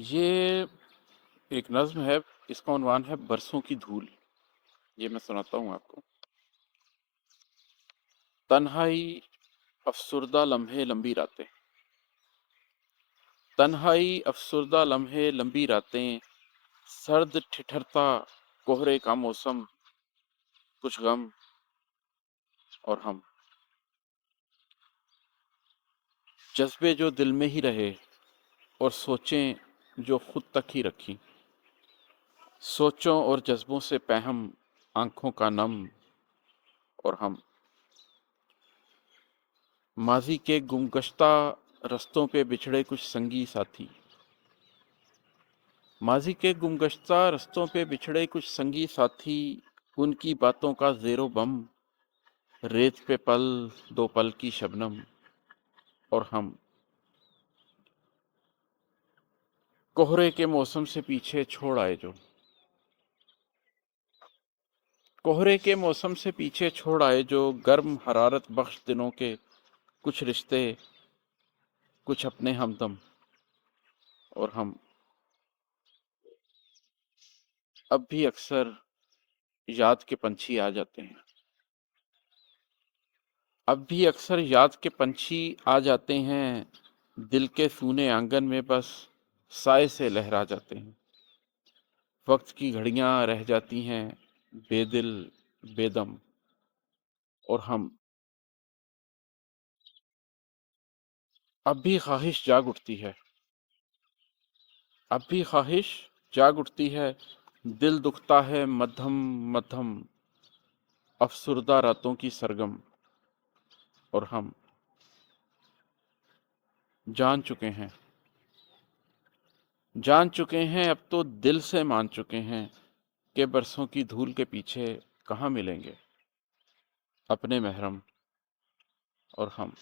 ये एक नज्म है। इसका उन्वान है बरसों की धूल। ये मैं सुनाता हूँ आपको। तन्हाई अफसुर्दा लम्हे लंबी रातें, तन्हाई अफसुर्दा लम्हे लंबी रातें, सर्द ठिठुरता कोहरे का मौसम, कुछ गम और हम, जज्बे जो दिल में ही रहे और सोचें जो खुद तक ही रखी, सोचों और जज्बों से पैहम, आंखों का नम और हम, माजी के गुमगश्ता रस्तों पे बिछड़े कुछ संगी साथी, माजी के गुमगश्ता रस्तों पे बिछड़े कुछ संगी साथी, उनकी बातों का ज़ेरो बम, रेत पे पल दो पल की शबनम और हम, कोहरे के मौसम से पीछे छोड़ आए जो, कोहरे के मौसम से पीछे छोड़ आए जो, गर्म हरारत बख्श दिनों के कुछ रिश्ते, कुछ अपने हमदम और हम, अब भी अक्सर याद के पंछी आ जाते हैं, अब भी अक्सर याद के पंछी आ जाते हैं, दिल के सूने आंगन में बस साए से लहरा जाते हैं, वक्त की घड़ियां रह जाती हैं बेदिल बेदम और हम, अब भी ख्वाहिश जाग उठती है, अब भी ख्वाहिश जाग उठती है, दिल दुखता है मध्यम मध्यम, अफसुर्दा रातों की सरगम और हम जान चुके हैं, जान चुके हैं, अब तो दिल से मान चुके हैं कि बरसों की धूल के पीछे कहाँ मिलेंगे अपने महरम और हम।